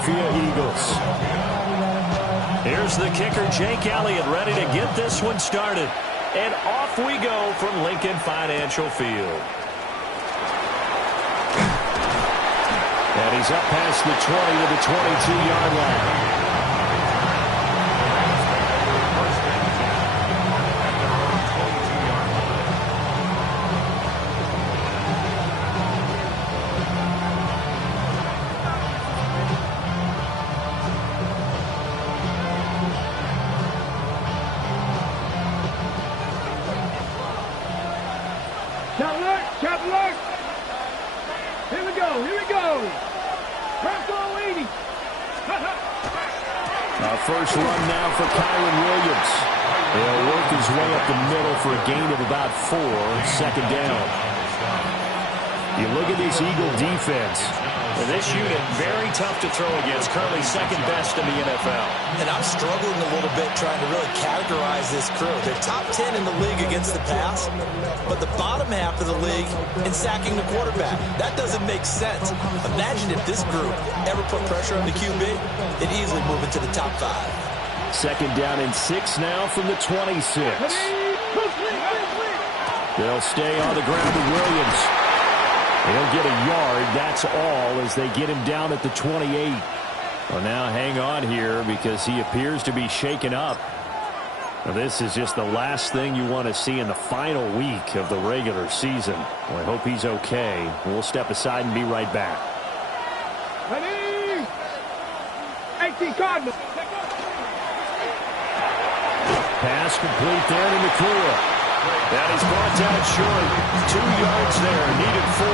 Philadelphia Eagles. Here's the kicker, Jake Elliott, ready to get this one started. And off we go from Lincoln Financial Field. And he's up past the 20 to the 22-yard line. First run now for Kyren Williams. He'll work his way up the middle for a gain of about 4, second down. You look at this Eagle defense. And this unit, very tough to throw against, currently second best in the NFL. And I'm struggling a little bit trying to really categorize this crew. They're top 10 in the league against the pass, but the bottom half of the league in sacking the quarterback. That doesn't make sense. Imagine if this group ever put pressure on the QB, they'd easily move into the top 5. Second down and 6 now from the 26. They'll stay on the ground with Williams. He'll get a yard, that's all, as they get him down at the 28. Well, now hang on here because he appears to be shaken up. Now, this is just the last thing you want to see in the final week of the regular season. Well, I hope he's okay. We'll step aside and be right back. Ready? 18 Cardinals. Pass complete there in the clear. That is brought down short. 2 yards there, needed 4.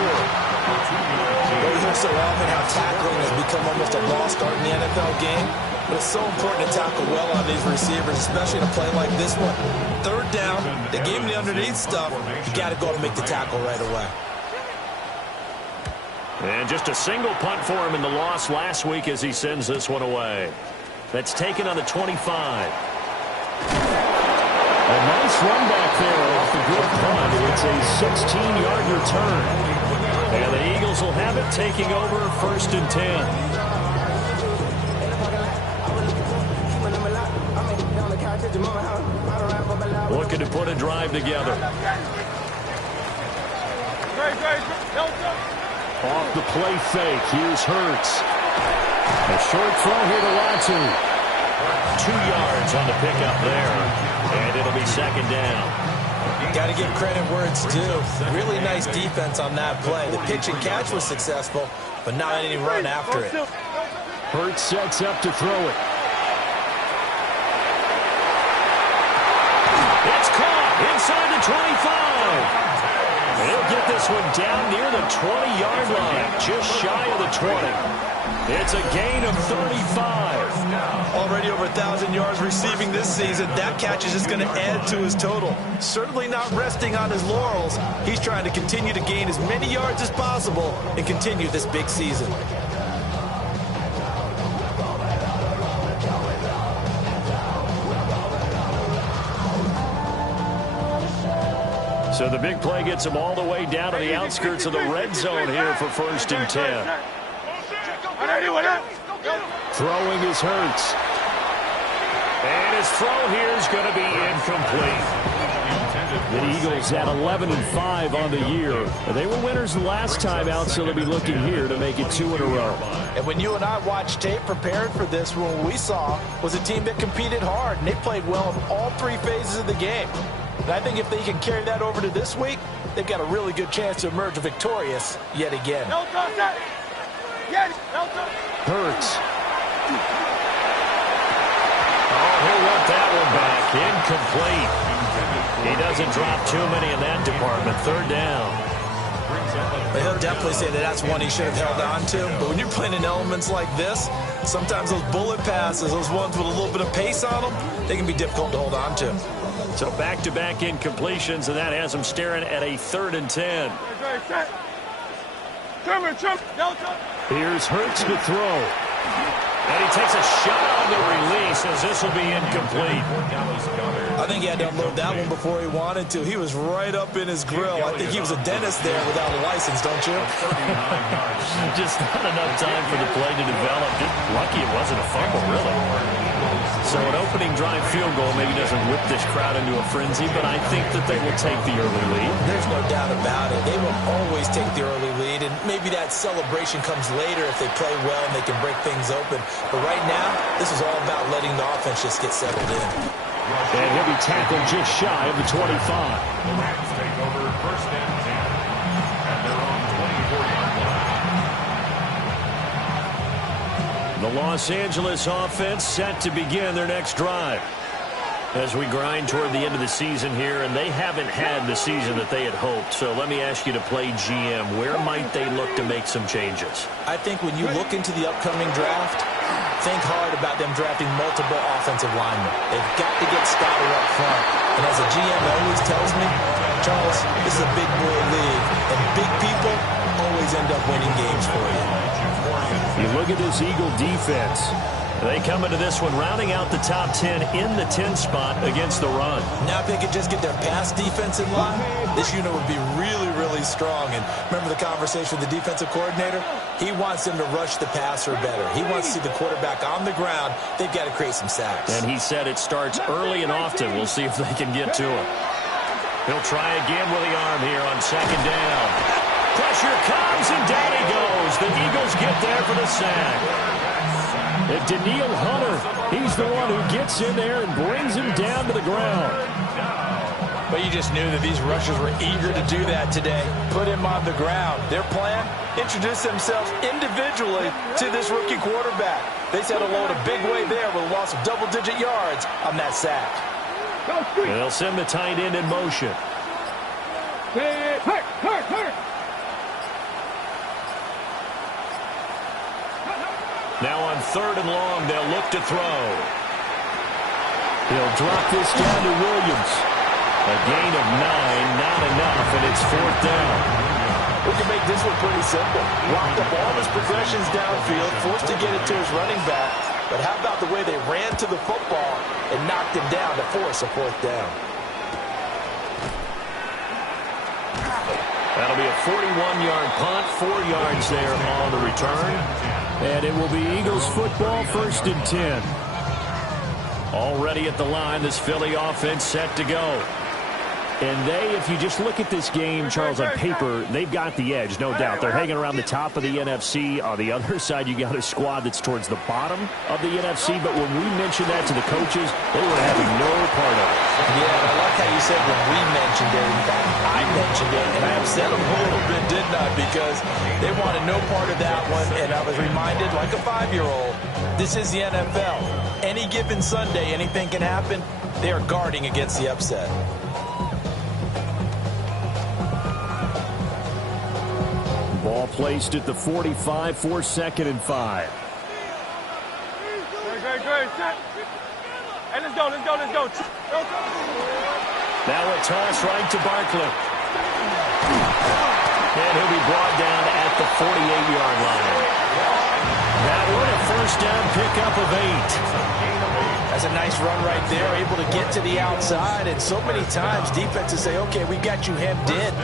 We hear so often how tackling has become almost a lost art in the NFL game, but it's so important to tackle well on these receivers, especially in a play like this one. Third down, they gave him the underneath stuff. You got to go and make the tackle right away. And just a single punt for him in the loss last week as he sends this one away. That's taken on the 25. A nice run back there off the good punt. It's a 16-yard return. And the Eagles will have it, taking over first and 10. Looking to put a drive together. Off the play fake. Here's Hurts. A short throw here to Latu. 2 yards on the pickup there. And it'll be second down. Got to give credit where it's due. Really nice defense on that play. The pitch and catch was successful, but not any run after it. Hurts sets up to throw it. It's caught inside the 25. And he'll get this one down near the 20-yard line, just shy of the 20. It's a gain of 35. Already over 1,000 yards receiving this season. That catch is just going to add to his total. Certainly not resting on his laurels. He's trying to continue to gain as many yards as possible and continue this big season. So the big play gets him all the way down to the outskirts of the red zone here for first and 10. Throwing is Hurts. And his throw here is going to be incomplete. The Eagles at 11-5 on the year. They were winners the last time out, so they'll be looking here to make it 2 in a row. And when you and I watched tape prepared for this, what we saw was a team that competed hard, and they played well in all 3 phases of the game. And I think if they can carry that over to this week, they've got a really good chance to emerge victorious yet again. Hurts. Oh, he'll want that one back. Incomplete. He doesn't drop too many in that department. Third down. But he'll definitely say that that's one he should have held on to. But when you're playing in elements like this, sometimes those bullet passes, those ones with a little bit of pace on them, they can be difficult to hold on to. So back-to-back incompletions, and that has him staring at a 3rd and 10. Here's Hurts to throw. And he takes a shot on the release as this will be incomplete. I think he had to unload that one before he wanted to. He was right up in his grill. I think he was a dentist there without a license, don't you? Just not enough time for the play to develop. Just wasn't a fumble, really. So an opening drive field goal maybe doesn't whip this crowd into a frenzy, but I think that they will take the early lead. There's no doubt about it. They will always take the early lead, and maybe that celebration comes later if they play well and they can break things open. But right now, this is all about letting the offense just get settled in. And he'll be tackled just shy of the 25. The Rams take over first and 10. And they're on 24-yard line. The Los Angeles offense set to begin their next drive. As we grind toward the end of the season here, and they haven't had the season that they had hoped. So let me ask you to play GM. Where might they look to make some changes? I think when you look into the upcoming draft, think hard about them drafting multiple offensive linemen. They've got to get Stoddard up front. And as a GM always tells me, Charles, this is a big boy league, and big people always end up winning games for you. You look at this Eagle defense. They come into this one rounding out the top 10 in the 10 spot against the run. Now if they could just get their pass defense in line, this unit would be really, really strong. And remember the conversation with the defensive coordinator? He wants them to rush the passer better. He wants to see the quarterback on the ground. They've got to create some sacks. And he said it starts early and often. We'll see if they can get to him. He'll try again with the arm here on second down. Pressure comes, and down he goes. The Eagles get there for the sack. And Danielle Hunter, he's the one who gets in there and brings him down to the ground. But you just knew that these rushers were eager to do that today. Put him on the ground. Their plan, introduce themselves individually to this rookie quarterback. They said hello in a big way there with a loss of double-digit yards on that sack. And they'll send the tight end in motion. Now on third and long, they'll look to throw. He'll drop this down to Williams. A gain of 9, not enough, and it's fourth down. We can make this one pretty simple. Locked up all his progressions downfield, forced to get it to his running back. But how about the way they ran to the football and knocked him down to force a fourth down? That'll be a 41-yard punt, 4 yards there on the return. And it will be Eagles football, first and 10. Already at the line, this Philly offense set to go. And they, if you just look at this game, Charles, on paper, they've got the edge, no doubt. They're hanging around the top of the NFC. On the other side, you got a squad that's towards the bottom of the NFC. But when we mentioned that to the coaches, they were having no part of it. Yeah, I like how you said when we mentioned it. In fact, I mentioned it, and I upset them a little bit, didn't I? Because they wanted no part of that one, and I was reminded, like a 5-year-old, this is the NFL. Any given Sunday, anything can happen. They are guarding against the upset. Ball placed at the 45 for second and 5. Great. Hey, let's go. Now a toss right to Barkley. And he'll be brought down at the 48-yard line. That one a first down pickup of 8. That's a nice run right there, able to get to the outside. And so many times defenses say, okay, we got you hemmed in.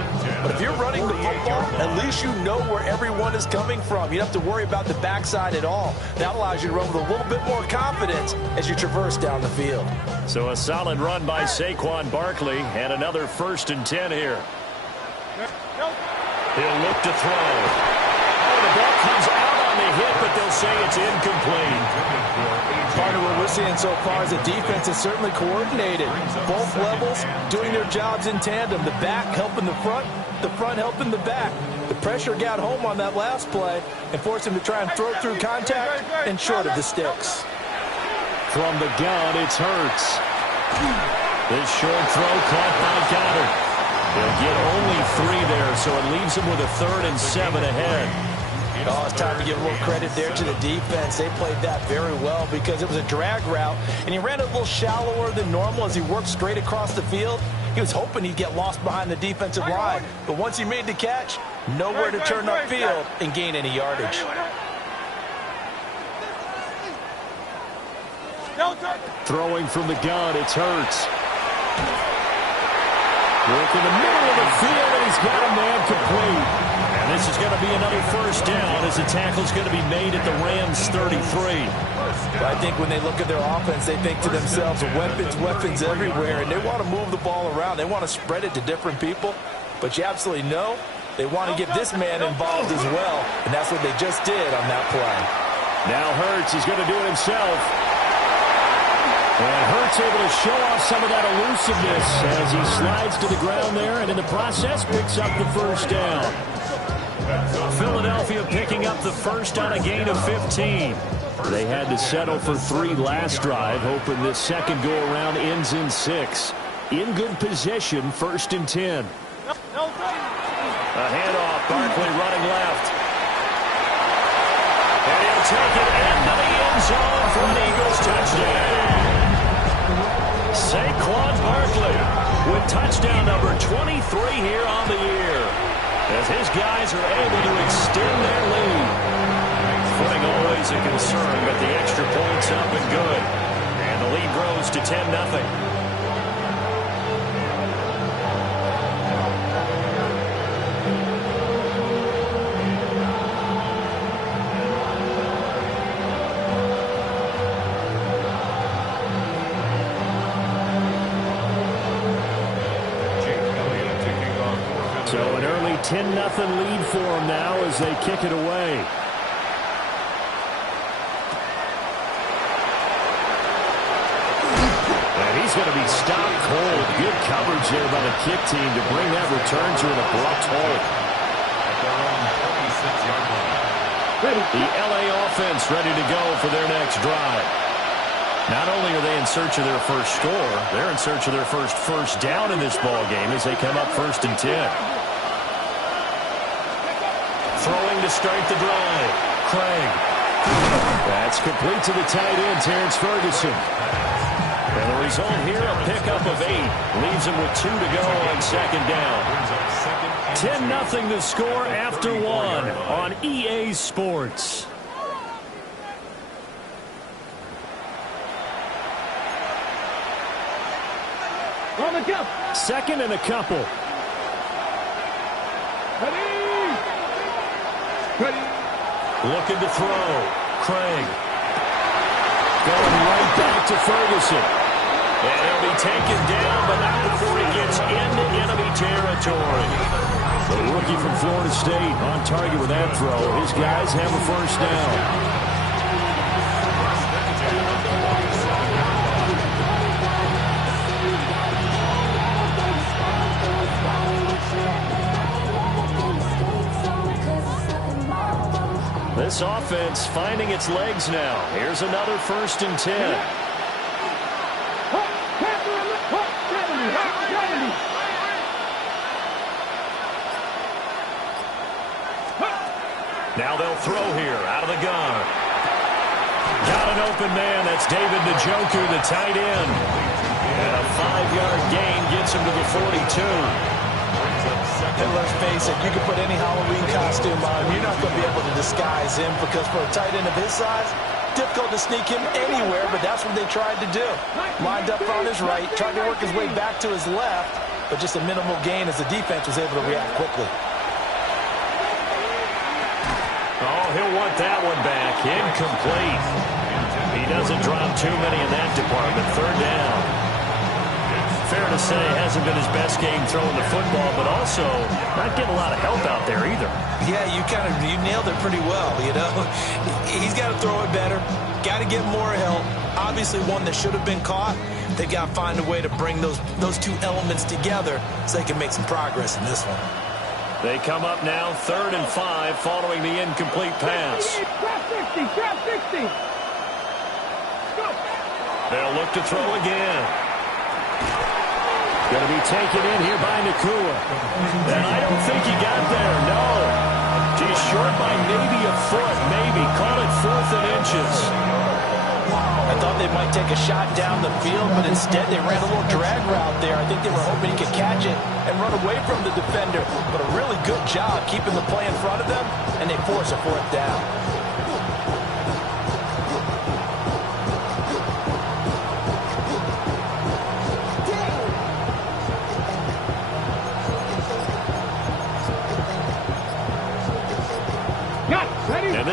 But if you're running the football, at least you know where everyone is coming from. You don't have to worry about the backside at all. That allows you to run with a little bit more confidence as you traverse down the field. So a solid run by Saquon Barkley, and another first and 10 here. He'll look to throw. Oh, the ball comes out on the hit, but they'll say it's incomplete. Part of what we're seeing so far is the defense is certainly coordinated. Both levels doing their jobs in tandem. The back helping the front helping the back. The pressure got home on that last play and forced him to try and throw through contact and short of the sticks. From the gun, it's Hurts. This short throw caught by Goddard. They'll get only 3 there, so it leaves them with a 3rd and 7 ahead. Oh, it's time to give a little credit there to the defense. They played that very well because it was a drag route, and he ran a little shallower than normal as he worked straight across the field. He was hoping he'd get lost behind the defensive line, but once he made the catch, nowhere to turn upfield and gain any yardage. Throwing from the gun, it's Hurts. Work in the middle of the field, and he's got a man complete. And this is going to be another first down as the tackle's going to be made at the Rams' 33. I think when they look at their offense, they think to themselves, weapons everywhere, and they want to move the ball around. They want to spread it to different people, but you absolutely know they want to get this man involved as well, and that's what they just did on that play. Now Hurts is going to do it himself. And Hurts able to show off some of that elusiveness as he slides to the ground there, and in the process picks up the first down. Philadelphia picking up the first on a gain of 15. They had to settle for 3 last drive, hoping this second go-around ends in 6. In good position, 1st and 10. A handoff, Barkley running left. And he'll take it into the end zone for an Eagles touchdown. Saquon Barkley with touchdown number 23 here on the year, as his guys are able to extend their lead. Footing always a concern, but the extra point's up and good. And the lead grows to 10-0. So an early 10-0 lead for them now as they kick it away. And he's going to be stopped cold. Good coverage there by the kick team to bring that return to an abrupt halt. The LA offense ready to go for their next drive. Not only are they in search of their first score, they're in search of their first down in this ball game as they come up 1st and 10. Throwing to start the drive. Craig. That's complete to the tight end, Terrence Ferguson. And the result here, a pickup of 8. Leaves him with 2 to go on 2nd down. 10-0 the score after 1 on EA Sports. Second and a couple. Looking to throw. Craig. Going right back to Ferguson. And he'll be taken down, but not before he gets into enemy territory. The rookie from Florida State on target with that throw. His guys have a first down. This offense finding its legs now. Here's another 1st and 10. Now they'll throw here out of the gun. Got an open man. That's David Njoku, the tight end. And a 5-yard gain gets him to the 42. And let's face it, you can put any Halloween costume on. You're not going to be able to disguise him because for a tight end of his size, difficult to sneak him anywhere, but that's what they tried to do. Lined up on his right, tried to work his way back to his left, but just a minimal gain as the defense was able to react quickly. Oh, he'll want that one back. Incomplete. He doesn't drop too many in that department. 3rd down. Fair to say, hasn't been his best game throwing the football, but also not getting a lot of help out there either. Yeah, you nailed it pretty well, you know. He's got to throw it better, got to get more help. Obviously one that should have been caught. They've got to find a way to bring those 2 elements together so they can make some progress in this one. They come up now 3rd and 5 following the incomplete pass. Grab 60. Go. They'll look to throw again. Going to be taken in here by Nacua. And I don't think he got there, no. He's short by maybe a foot, maybe. Call it 4th and inches. I thought they might take a shot down the field, but instead they ran a little drag route there. I think they were hoping he could catch it and run away from the defender. But a really good job keeping the play in front of them, and they force a 4th down.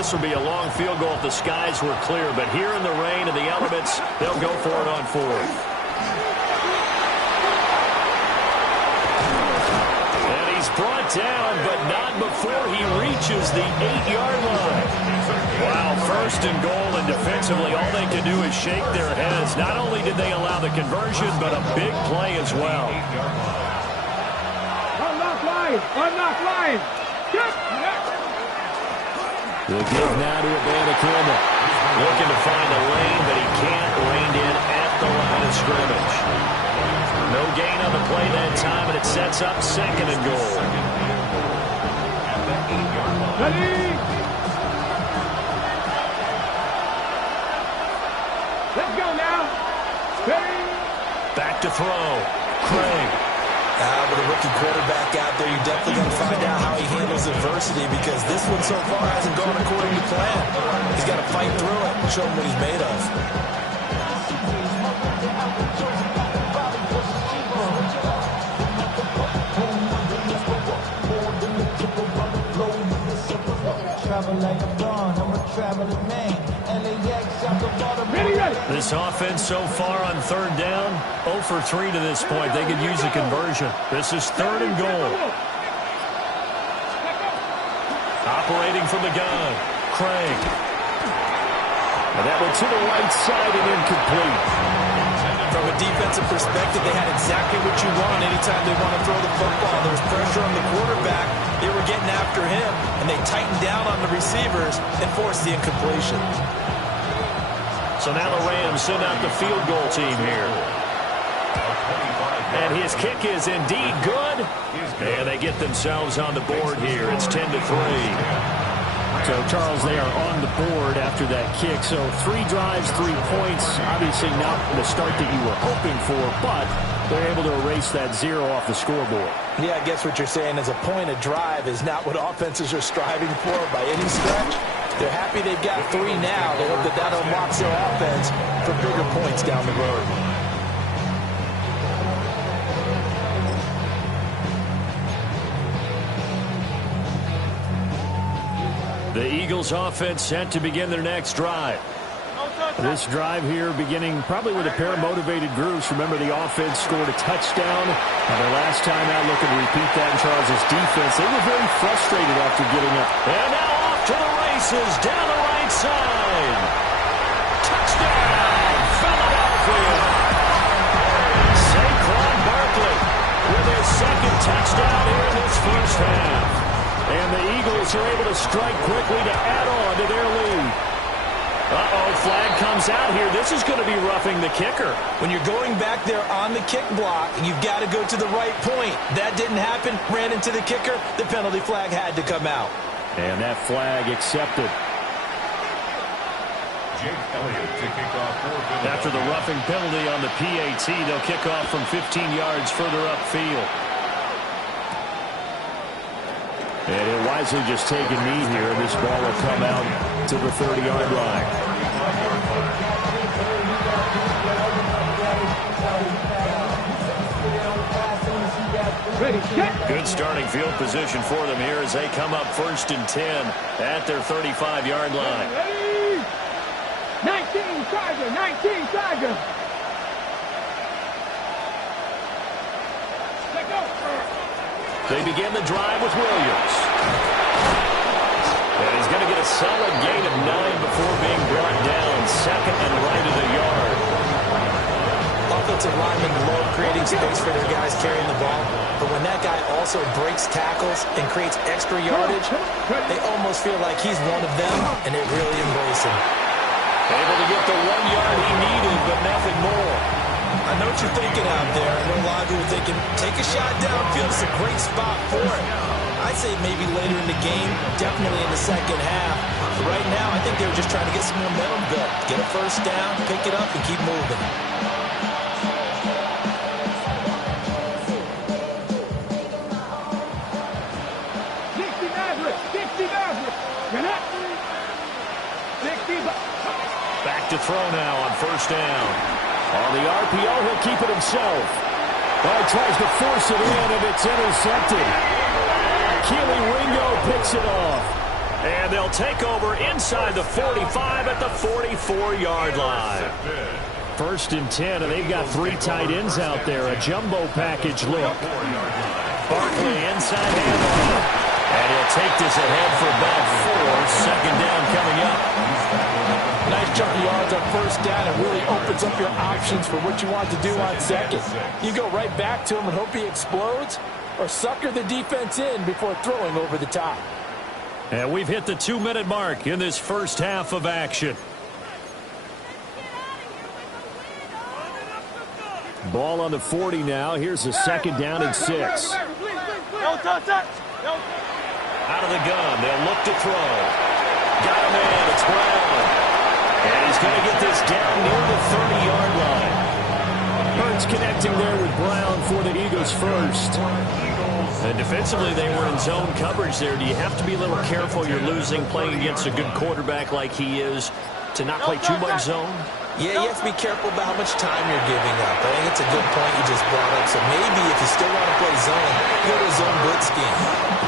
This will be a long field goal if the skies were clear, but here in the rain and the elements, they'll go for it on fourth. And he's brought down, but not before he reaches the 8-yard line. Wow, first and goal, and defensively, all they can do is shake their heads. Not only did they allow the conversion, but a big play as well. Unlock line. The give now to Abanikanda. Looking to find a lane, but he can't rein in at the line of scrimmage. No gain on the play that time, and it sets up second and goal. Ready? Let's go now. Ready? Back to throw. Craig. With a rookie quarterback out there, you're definitely going to find out how he handles adversity, because this one so far hasn't gone according to plan. He's got to fight through it and show him what he's made of. This offense so far on third down, 0 for 3 to this point. They could use a conversion. This is third and goal. Operating from the gun, Craig. And that one to the right side and incomplete. From a defensive perspective, they had exactly what you want anytime they want to throw the football. There was pressure on the quarterback. They were getting after him, and they tightened down on the receivers and forced the incompletion. So now the Rams send out the field goal team here. And his kick is indeed good. And they get themselves on the board here. It's 10-3. So, Charles, they are on the board after that kick. So 3 drives, 3 points. Obviously not the start that you were hoping for, but they're able to erase that 0 off the scoreboard. Yeah, I guess what you're saying is a point a drive is not what offenses are striving for by any stretch. They're happy they've got 3 now. They hope that unlocks their offense for bigger points down the road. The Eagles offense set to begin their next drive. This drive here beginning probably with a pair of motivated groups. Remember, the offense scored a touchdown. And their last time out, looking to repeat that in Charles' defense. They were very frustrated after getting up. And now off to the races down the right side. Touchdown, Philadelphia. Saquon Barkley with his second touchdown here in this first half. And the Eagles are able to strike quickly to add on to their lead. Uh-oh, flag comes out here. This is going to be roughing the kicker. When you're going back there on the kick block, you've got to go to the right point. That didn't happen. Ran into the kicker. The penalty flag had to come out. And that flag accepted. After the roughing penalty on the PAT, they'll kick off from 15 yards further upfield. And he'll wisely just take a knee here, and this ball will come out to the 30-yard line. Good starting field position for them here as they come up 1st and 10 at their 35-yard line. 19 Tiger. Let go. They begin the drive with Williams. And he's going to get a solid gain of 9 before being brought down. Second and right of the yard. Offensive linemen love creating space for their guys carrying the ball. But when that guy also breaks tackles and creates extra yardage, they almost feel like he's one of them, and they really embrace him. Able to get the 1 yard he needed, but nothing more. I know what you're thinking out there. I know a lot of you are thinking, take a shot downfield. It's a great spot for it. I'd say maybe later in the game, definitely in the second half. But right now, I think they were just trying to get some momentum built. Get a first down, pick it up, and keep moving. Back to throw now on 1st down. On the RPO, he'll keep it himself. He tries to force it in, and it's intercepted. Keely Ringo picks it off. And they'll take over inside the 45 at the 44-yard line. 1st and 10, and they've got 3 tight ends out there. A jumbo package look. Barkley inside handoff. And he'll take this ahead for about 4. 2nd down coming up. Nice chunk of yards on 1st down. It really opens up your options for what you want to do on 2nd. You go right back to him and hope he explodes, or sucker the defense in before throwing over the top. And we've hit the 2-minute mark in this first half of action. Ball on the 40 now. Here's a 2nd down and 6. Out of the gun, they'll look to throw. Got a man, it's Brown. And he's going to get this down near the 30-yard line. Hurts connecting there with Brown for the Eagles first. And defensively, they were in zone coverage there. Do you have to be a little careful? You're losing, playing against a good quarterback like he is, to not play too much zone? Yeah, you have to be careful about how much time you're giving up. I think it's a good point you just brought up. So maybe if you still want to play zone, go to a zone blitz scheme.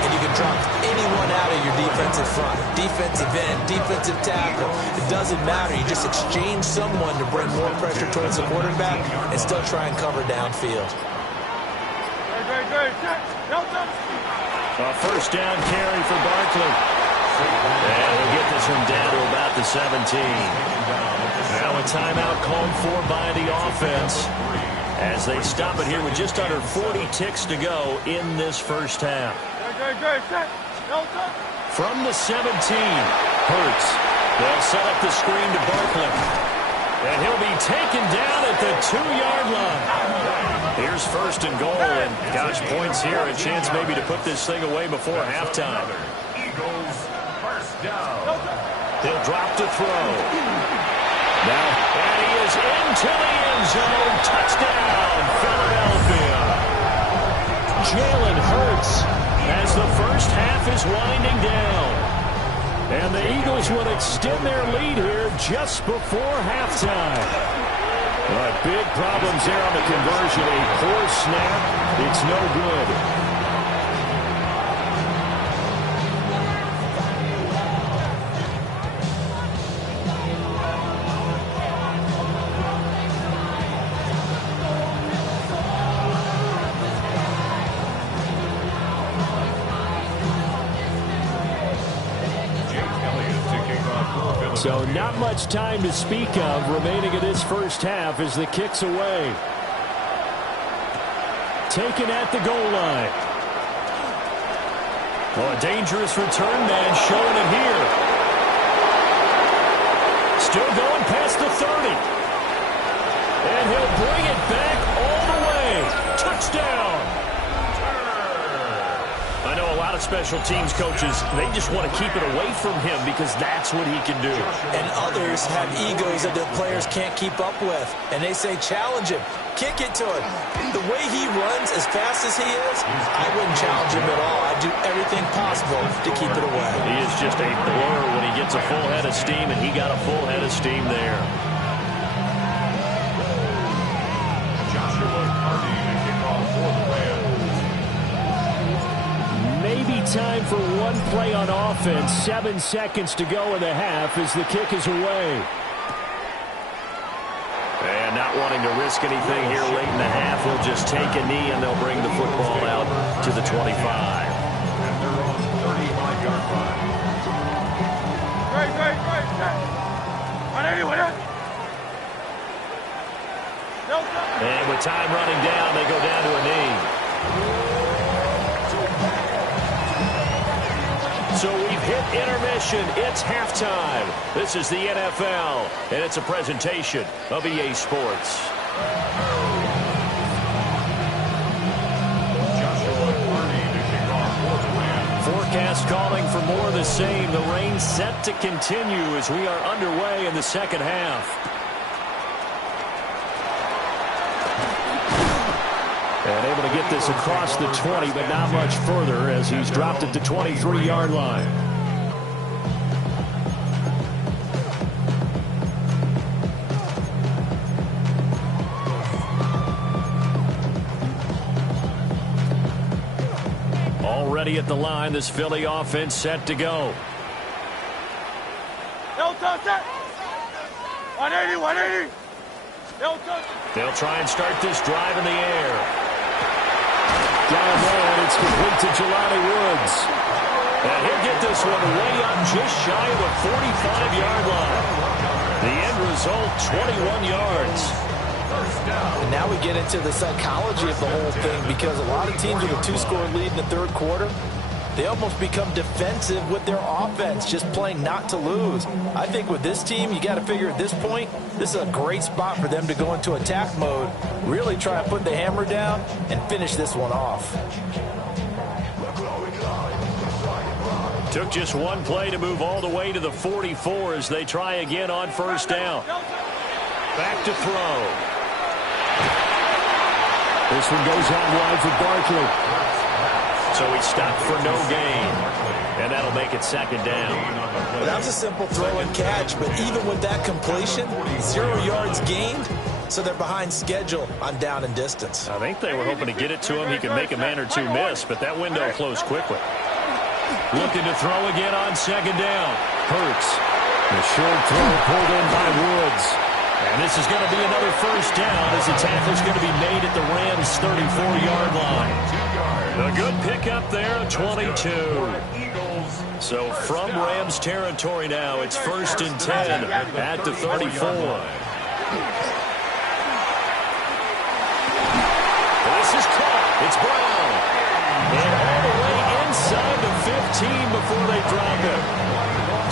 And you can drop anyone out of your defensive front. Defensive end, defensive tackle. It doesn't matter. You just exchange someone to bring more pressure towards the quarterback and still try and cover downfield. A 1st down carry for Barkley. And he'll get this one down to about the 17. Now a timeout called for by the offense as they stop it here with just under 40 ticks to go in this first half. From the 17, Hurts. They'll set up the screen to Barkley. And he'll be taken down at the 2-yard line. Here's 1st and goal, and gosh, points here, a chance maybe to put this thing away before halftime. Eagles, 1st down. They'll drop to throw. Now, and he is into the end zone. Touchdown, Philadelphia. Jalen Hurts as the first half is winding down. And the Eagles will extend their lead here just before halftime. But big problems there on the conversion. A poor snap. It's no good. So not much time to speak of remaining in this first half as the kick's away. Taken at the goal line. Well, a dangerous return man showing it here. Still going past the 30. And he'll bring it back all the way. Touchdown. I know a lot of special teams coaches, they just want to keep it away from him because that's what he can do. And others have egos that the players can't keep up with. And they say, challenge him. Kick it to him. The way he runs as fast as he is, I wouldn't challenge him at all. I'd do everything possible to keep it away. He is just a blur when he gets a full head of steam, and he got a full head of steam there. Time for one play on offense. 7 seconds to go in the half as the kick is away. And not wanting to risk anything here late in the half, he'll just take a knee and they'll bring the football out to the 25. And they're on the 35-yard line. And with time running down, they go down to a knee. So we've hit intermission. It's halftime. This is the NFL, and it's a presentation of EA Sports. Forecast calling for more of the same. The rain set to continue as we are underway in the second half. And able to get this across the 20, but not much further as he's dropped at the 23-yard line. Already at the line, this Philly offense set to go. 180, 180. They'll try and start this drive in the air. Down low, and it's complete to Jelani Woods. And he'll get this one way up just shy of the 45-yard line. The end result, 21 yards. And now we get into the psychology of the whole thing, because a lot of teams with a 2-score lead in the third quarter, they almost become defensive with their offense, just playing not to lose. I think with this team, you got to figure at this point, this is a great spot for them to go into attack mode, really try to put the hammer down and finish this one off. Took just one play to move all the way to the 44 as they try again on first down. Back to throw. This one goes out wide for Barkley. So he stopped for no gain. And that'll make it second down. Well, that was a simple throw and catch, but even with that completion, 0 yards gained, so they're behind schedule on down and distance. I think they were hoping to get it to him. He could make a man or two miss, but that window closed quickly. Looking to throw again on second down. Hurts. The short throw pulled in by Woods. And this is going to be another first down as the tackle's going to be made at the Rams' 34-yard line. A good pickup there, 22. So from Rams territory now, it's 1st and 10 at the 34. This is caught. It's Brown. And all the way inside the 15 before they drop him.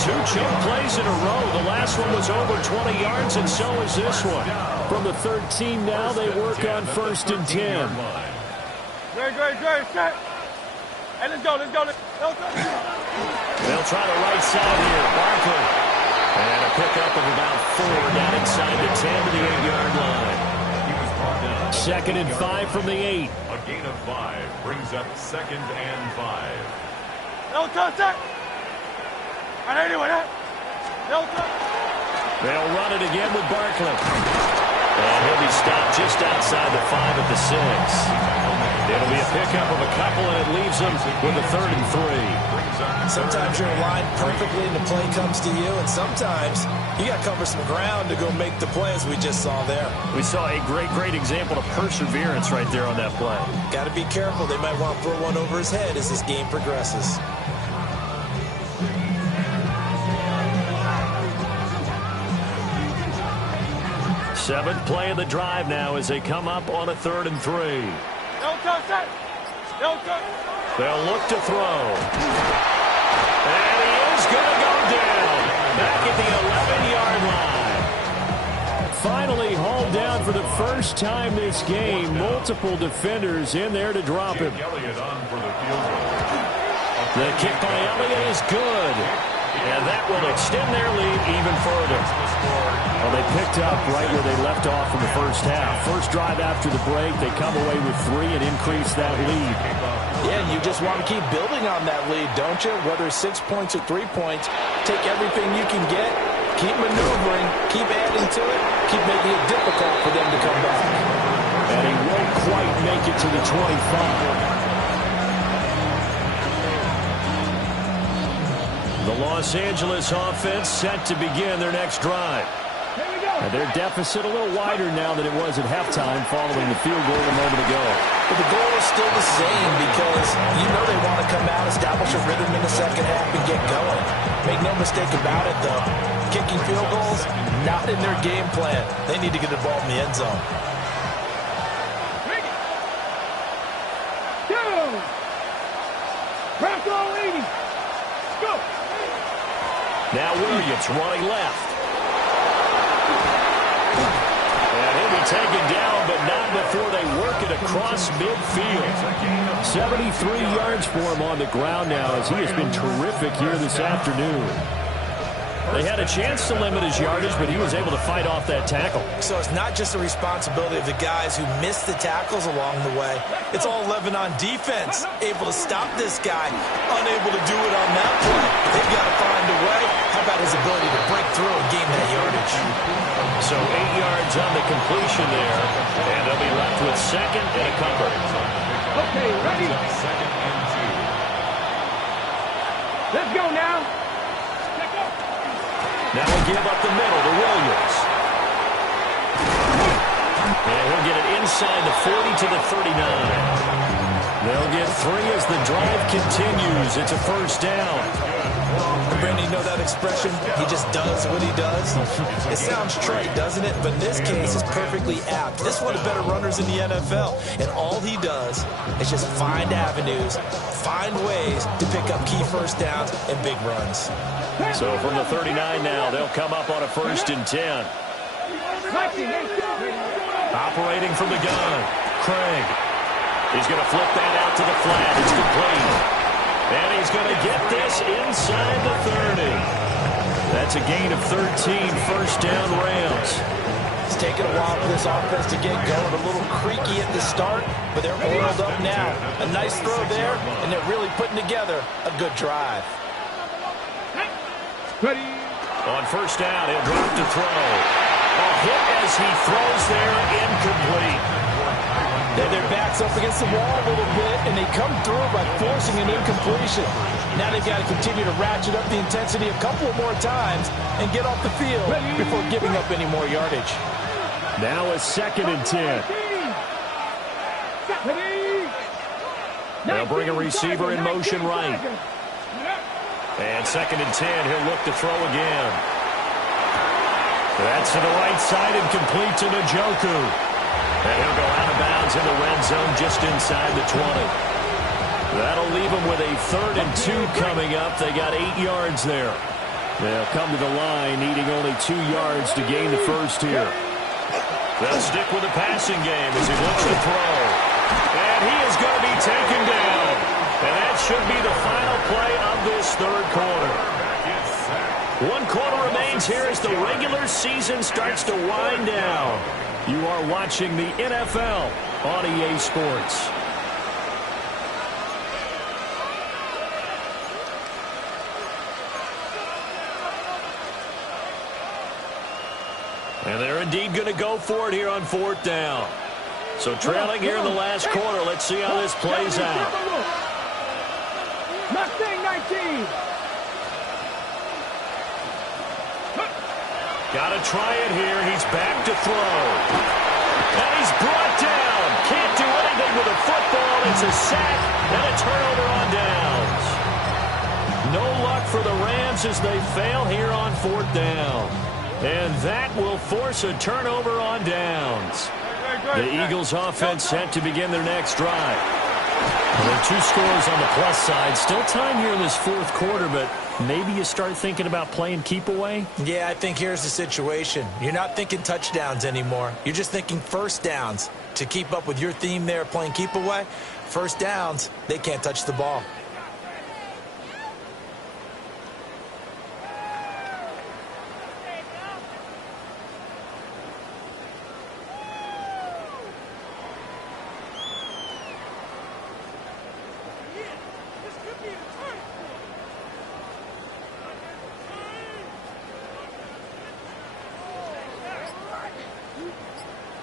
2 choke plays in a row. The last one was over 20 yards, and so is this one. From the 13 now, they work on 1st and 10. Great, set. Hey, let's go. They'll try the right side here. Barkley. And a pickup of about 4 down inside the 10 to the 8-yard line. 2nd and 5 from the 8. A gain of 5 brings up 2nd and 5. No touch that. They'll run it again with Barkley. And he'll be stopped just outside the 5 at the 6. It'll be a pickup of a couple, and it leaves them with a 3rd and 3. Sometimes you're aligned perfectly and the play comes to you, and sometimes you got to cover some ground to go make the play, as we just saw there. We saw a great example of perseverance right there on that play. Got to be careful. They might want to throw one over his head as this game progresses. Seventh play of the drive now as they come up on a 3rd and 3. Don't touch that. They'll look to throw. And he is going to go down. Back at the 11-yard line. Finally hauled down for the first time this game. Multiple defenders in there to drop him. The kick by Elliott is good. And that will extend their lead even further. Well, they picked up right where they left off in the first half. First drive after the break, they come away with 3 and increase that lead. Yeah, you just want to keep building on that lead, don't you? Whether it's 6 points or 3 points, take everything you can get, keep maneuvering, keep adding to it, keep making it difficult for them to come back. And he won't quite make it to the 25. The Los Angeles offense set to begin their next drive. And their deficit a little wider now than it was at halftime following the field goal a moment ago. But the goal is still the same, because you know they want to come out, establish a rhythm in the second half, and get going. Make no mistake about it, though. Kicking field goals, not in their game plan. They need to get the ball in the end zone. Now Williams running left. And he'll be taken down, but not before they work it across midfield. 73 yards for him on the ground now, as he has been terrific here this afternoon. They had a chance to limit his yardage, but he was able to fight off that tackle. So it's not just the responsibility of the guys who missed the tackles along the way. It's all 11 on defense, able to stop this guy, unable to do it on that play. They've got to find a way. How about his ability to break through and gain that yardage? So 8 yards on the completion there, and they'll be left with 2nd and a cover. Okay, ready? 2nd and 2. Let's go now. Now he'll give up the middle to Williams. And he'll get it inside the 40 to the 39. They'll get 3 as the drive continues. It's a first down. Brandon, you know that expression? He just does what he does. It sounds trite, doesn't it? But in this case, it's perfectly apt. This is one of the better runners in the NFL. And all he does is just find avenues, find ways to pick up key first downs and big runs. So from the 39 now, they'll come up on a 1st and 10. Operating from the gun, Craig. He's going to flip that out to the flat. It's complete. And he's going to get this inside the 30. That's a gain of 13, first down Rams. It's taken a while for this offense to get going. A little creaky at the start, but they're oiled up now. A nice throw there, and they're really putting together a good drive. Ready. On first down, he'll drop to throw. A hit as he throws there, incomplete. Their backs up against the wall a little bit, and they come through by forcing an incompletion. Now they've got to continue to ratchet up the intensity a couple more times and get off the field before giving up any more yardage. Now a 2nd and 10. They'll bring a receiver in motion right. And 2nd and 10, he'll look to throw again. That's to the right side and complete to Njoku. And he'll go out of bounds in the red zone just inside the 20. That'll leave them with a 3rd and 2 coming up. They got 8 yards there. They'll come to the line needing only 2 yards to gain the first here. They'll stick with the passing game as he looks to throw. And he is going to be taken down. And that should be the final play of this 3rd quarter. 1 quarter remains here as the regular season starts to wind down. You are watching the NFL on EA Sports. And they're indeed going to go for it here on 4th down. So trailing here in the last quarter. Let's see how this plays out. Mustang 19. Got to try it here. He's back to throw. And he's brought down. Can't do anything with a football. It's a sack and a turnover on downs. No luck for the Rams as they fail here on 4th down. And that will force a turnover on downs. The Eagles offense set to begin their next drive. Well, there are 2 scores on the plus side. Still time here in this 4th quarter, but maybe you start thinking about playing keep away? Yeah, I think here's the situation. You're not thinking touchdowns anymore. You're just thinking first downs. To keep up with your theme there, playing keep away, first downs, they can't touch the ball.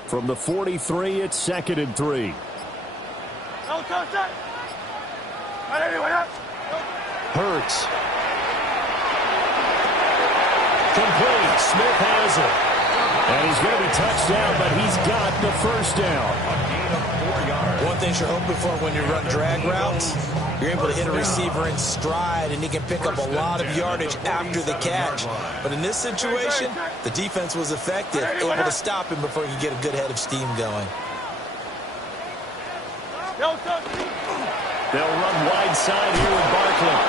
From the 43, it's 2nd and 3. Hurts. Complete. Smith has it. And he's going to be touched down, but he's got the first down. One thing you're hoping for when you run drag routes, you're able to hit a receiver in stride, and he can pick up a lot of yardage after the catch. But in this situation, the defense was effective, able to stop him before he could get a good head of steam going. They'll run wide side here with Barkley.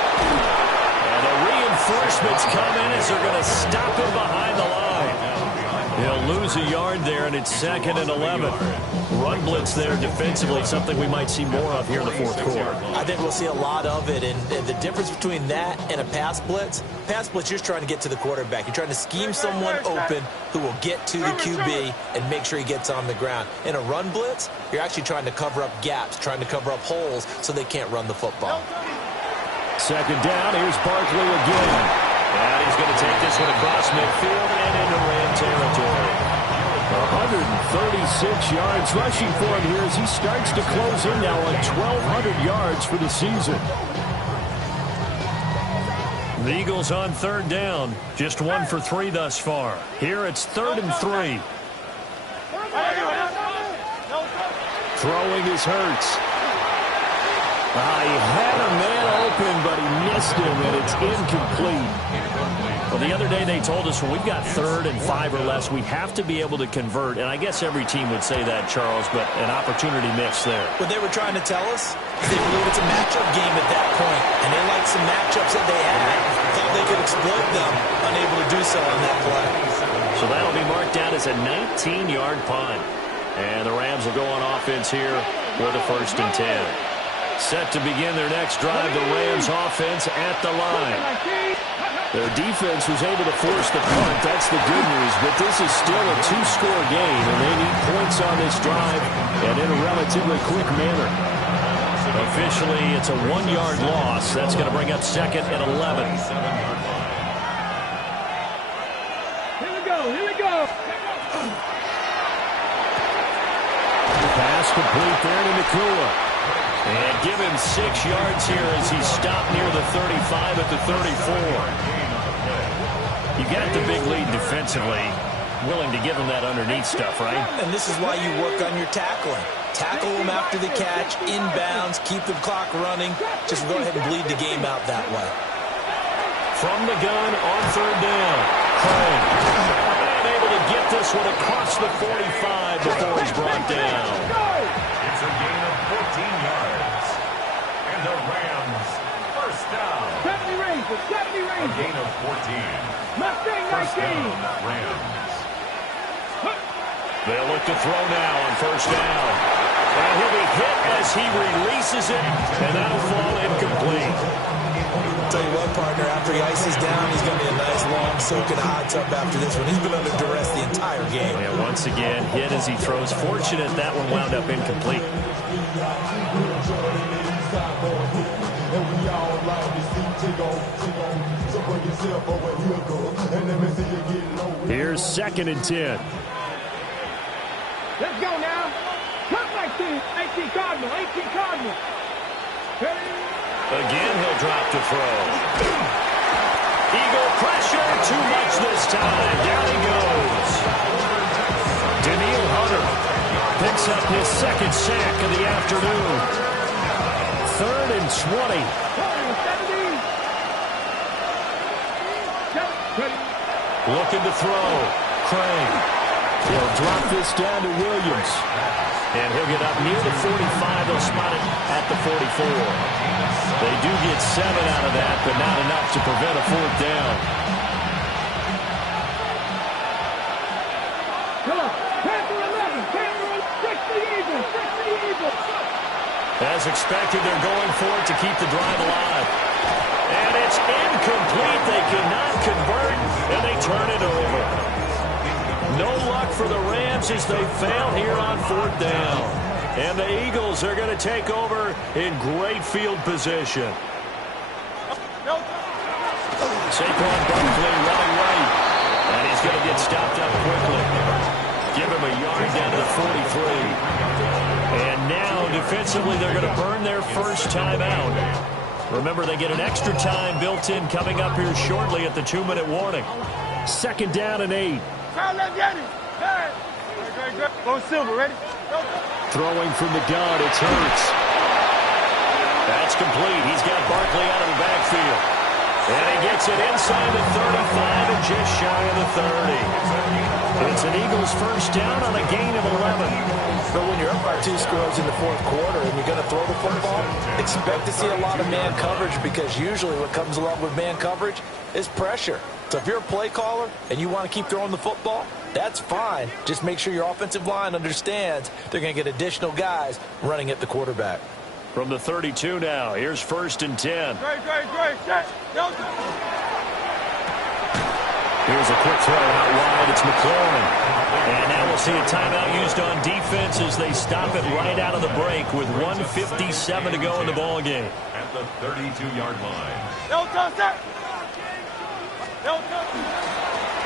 And the reinforcements come in as they're going to stop him behind the line. He'll lose a yard there, and it's 2nd and 11. Run blitz there defensively, something we might see more of here in the 4th quarter. I think we'll see a lot of it, and the difference between that and a pass blitz, you're just trying to get to the quarterback. You're trying to scheme someone open who will get to the QB and make sure he gets on the ground. In a run blitz, you're actually trying to cover up gaps, trying to cover up holes so they can't run the football. 2nd down, here's Barkley again. And he's going to take this one across midfield and into Ram territory. 136 yards rushing for him here as he starts to close in now on 1,200 yards for the season. The Eagles on third down. Just 1 for 3 thus far. Here it's 3rd and 3. Throwing is Hurts. He had a man open, but he missed him, and it's incomplete. Well, the other day they told us when we've got 3rd and 5 or less, we have to be able to convert. And I guess every team would say that, Charles, but an opportunity missed there. What they were trying to tell us is they believe it's a matchup game at that point, and they liked some matchups that they had. Thought they could exploit them, unable to do so on that play. So that'll be marked down as a 19-yard punt. And the Rams will go on offense here with a 1st and 10. Set to begin their next drive, the Rams offense at the line. Their defense was able to force the punt. That's the good news, but this is still a 2-score game, and they need points on this drive and in a relatively quick manner. Officially, it's a 1-yard loss. That's going to bring up 2nd and 11. Here we go. Pass complete there to Nakua. And give him 6 yards here as he stopped near the 35 at the 34. You got the big lead defensively. Willing to give him that underneath stuff, right? And this is why you work on your tackling. Tackle them after the catch, inbounds, keep the clock running. Just go ahead and bleed the game out that way. From the gun on 3rd down. Craig. And able to get this one across the 45 before he's brought down. It's a gain of 14 yards. And the Rams, 1st down. 70 Rangers. A gain of 14. Mustang 1st down, Rams. They'll look to throw now on 1st down. And he'll be hit as he releases it, and that'll fall incomplete. Tell you what, partner, after he ices down, he's going to be a nice long soak in a hot tub after this one. He's been under duress the entire game. And once again, hit as he throws. Fortunate that one wound up incomplete. Here's 2nd and 10. Let's go now. Cut like this. 18 Cardinal. Again, he'll drop to throw. Eagle pressure, too much this time. Down he goes. Daniil Hunter picks up his 2nd sack of the afternoon. 3rd and 20. Looking to throw. Crane. He'll drop this down to Williams. And he'll get up near the 45. They'll spot it at the 44. They do get 7 out of that, but not enough to prevent a 4th down. Come on. Panther 11. Panther 6 the Eagles. As expected, they're going for it to keep the drive alive. And it's incomplete. They cannot convert, and they turn it over. No luck for the Rams as they fail here on 4th down. And the Eagles are going to take over in great field position. Saquon Barkley running right. And he's going to get stopped up quickly. Give him a yard down to the 43. And now, defensively, they're going to burn their first time out. Remember, they get an extra time built in coming up here shortly at the 2-minute warning. 2nd down and 8. Go Silver, ready? Throwing from the gun, it's Hurts. That's complete. He's got Barkley out of the backfield. And he gets it inside the 35 and just shy of the 30. It's an Eagles 1st down on a gain of 11. But when you're up by 2 scores in the 4th quarter and you're going to throw the football, expect to see a lot of man coverage, because usually what comes along with man coverage is pressure. So if you're a play caller and you want to keep throwing the football, that's fine. Just make sure your offensive line understands they're going to get additional guys running at the quarterback. From the 32 now, here's 1st and 10. Great. Set. Go. Here's a quick throw out wide. It's McLaurin. And now we'll see a timeout used on defense as they stop it right out of the break with 1:57 to go in the ball game. At the 32-yard line. No touch that.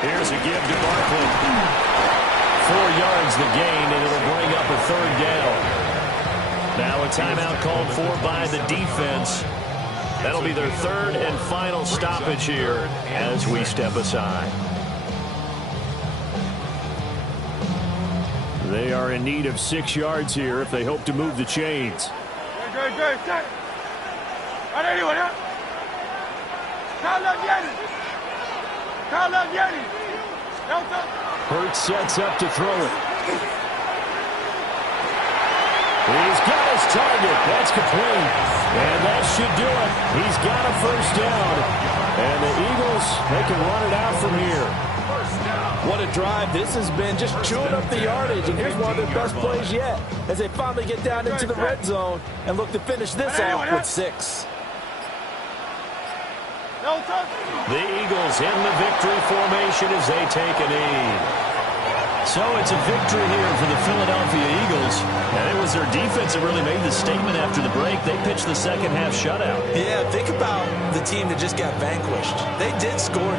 Here's a give to Barkley. 4 yards the gain, and it'll bring up a 3rd down. Now a timeout called for by the defense. That'll be their third and final stoppage here as we step aside. They are in need of 6 yards here if they hope to move the chains. Hurts sets up to throw it. He's got his target. That's complete. And that should do it. He's got a first down. And the Eagles, they can run it out from here. What a drive this has been, just chewing up the yardage. And here's one of their best plays yet as they finally get down into the red zone and look to finish this off with 6. The Eagles in the victory formation as they take a knee. So it's a victory here for the Philadelphia Eagles. And it was their defense that really made the statement after the break. They pitched the second half shutout. Yeah, think about the team that just got vanquished. They did score